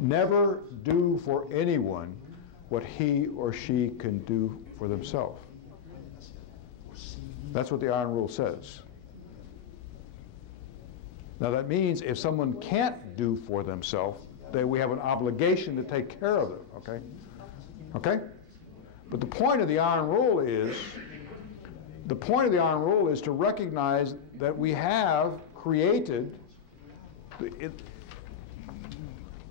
never do for anyone what he or she can do for themselves. That's what the Iron Rule says. Now that means if someone can't do for themselves, we have an obligation to take care of them, okay? Okay? But the point of the Iron Rule is, to recognize that we have created,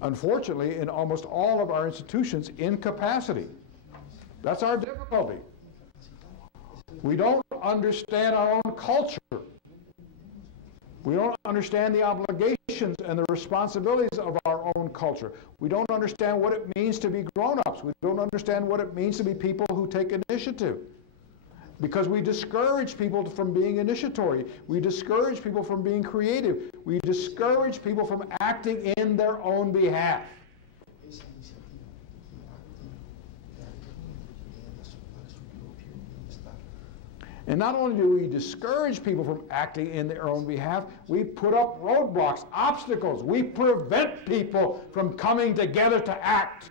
unfortunately, in almost all of our institutions, incapacity. That's our difficulty. We don't understand our own culture. We don't understand the obligations and the responsibilities of our own culture. We don't understand what it means to be grown-ups. We don't understand what it means to be people who take initiative. Because we discourage people from being initiatory. We discourage people from being creative. We discourage people from acting in their own behalf. And not only do we discourage people from acting in their own behalf, we put up roadblocks, obstacles. We prevent people from coming together to act.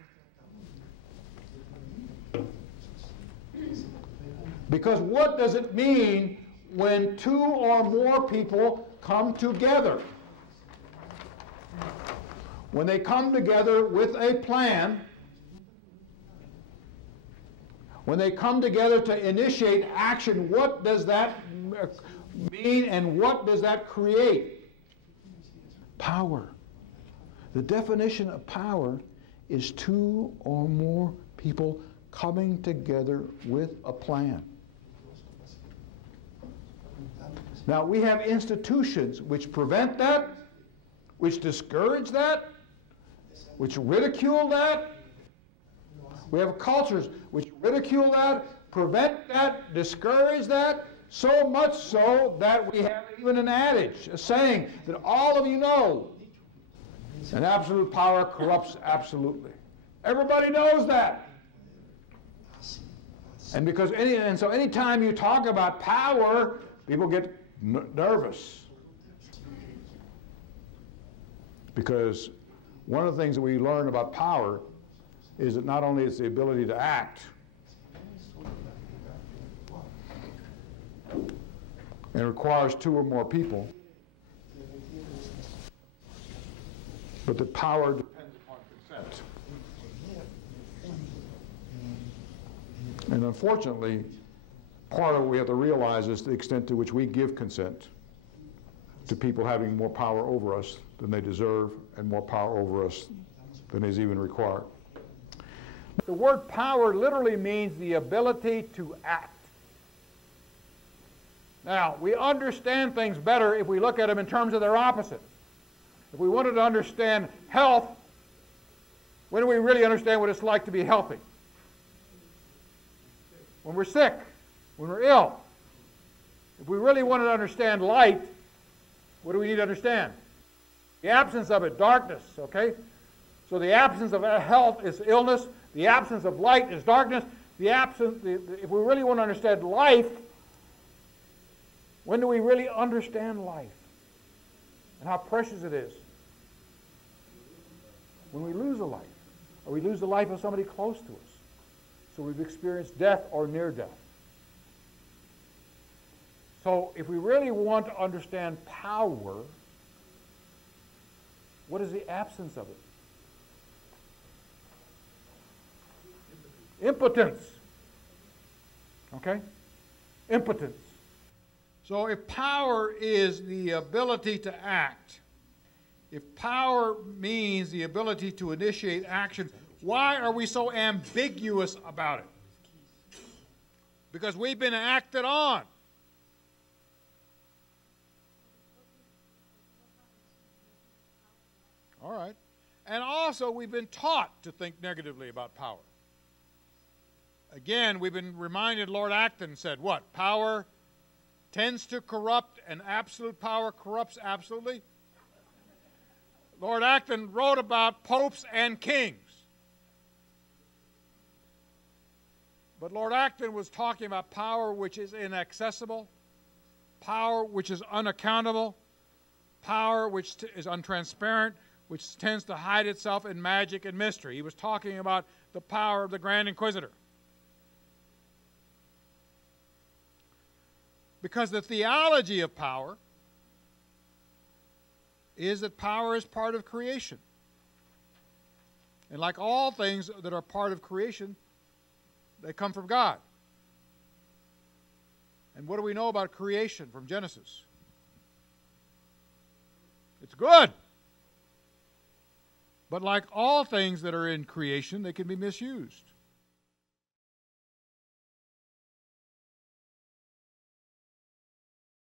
Because what does it mean when two or more people come together? When they come together with a plan, when they come together to initiate action, what does that mean and what does that create? Power. The definition of power is two or more people coming together with a plan. Now, we have institutions which prevent that, which discourage that, which ridicule that. We have cultures which ridicule that, prevent that, discourage that, so much so that we have even an adage, a saying that all of you know, and absolute power corrupts absolutely. Everybody knows that. And so anytime you talk about power, people get nervous. Because one of the things that we learn about power is that not only is the ability to act, and it requires two or more people, but the power depends upon consent. And unfortunately, part of what we have to realize is the extent to which we give consent to people having more power over us than they deserve and more power over us than is even required. The word power literally means the ability to act. Now, we understand things better if we look at them in terms of their opposite. If we wanted to understand health, when do we really understand what it's like to be healthy? When we're sick, when we're ill. If we really wanted to understand light, what do we need to understand? The absence of it, darkness, okay? So the absence of health is illness. The absence of light is darkness. If we really want to understand life, when do we really understand life and how precious it is? When we lose a life, or we lose the life of somebody close to us. So we've experienced death or near death. So if we really want to understand power, what is the absence of it? Impotence. Okay? Impotence. So if power is the ability to act, if power means the ability to initiate action, why are we so ambiguous about it? Because we've been acted on. All right. And also we've been taught to think negatively about power. Again, we've been reminded, Lord Acton said, what? Power tends to corrupt, and absolute power corrupts absolutely. Lord Acton wrote about popes and kings. But Lord Acton was talking about power which is inaccessible, power which is unaccountable, power which is untransparent, which tends to hide itself in magic and mystery. He was talking about the power of the Grand Inquisitor. Because the theology of power is that power is part of creation. And like all things that are part of creation, they come from God. And what do we know about creation from Genesis? It's good. But like all things that are in creation, they can be misused.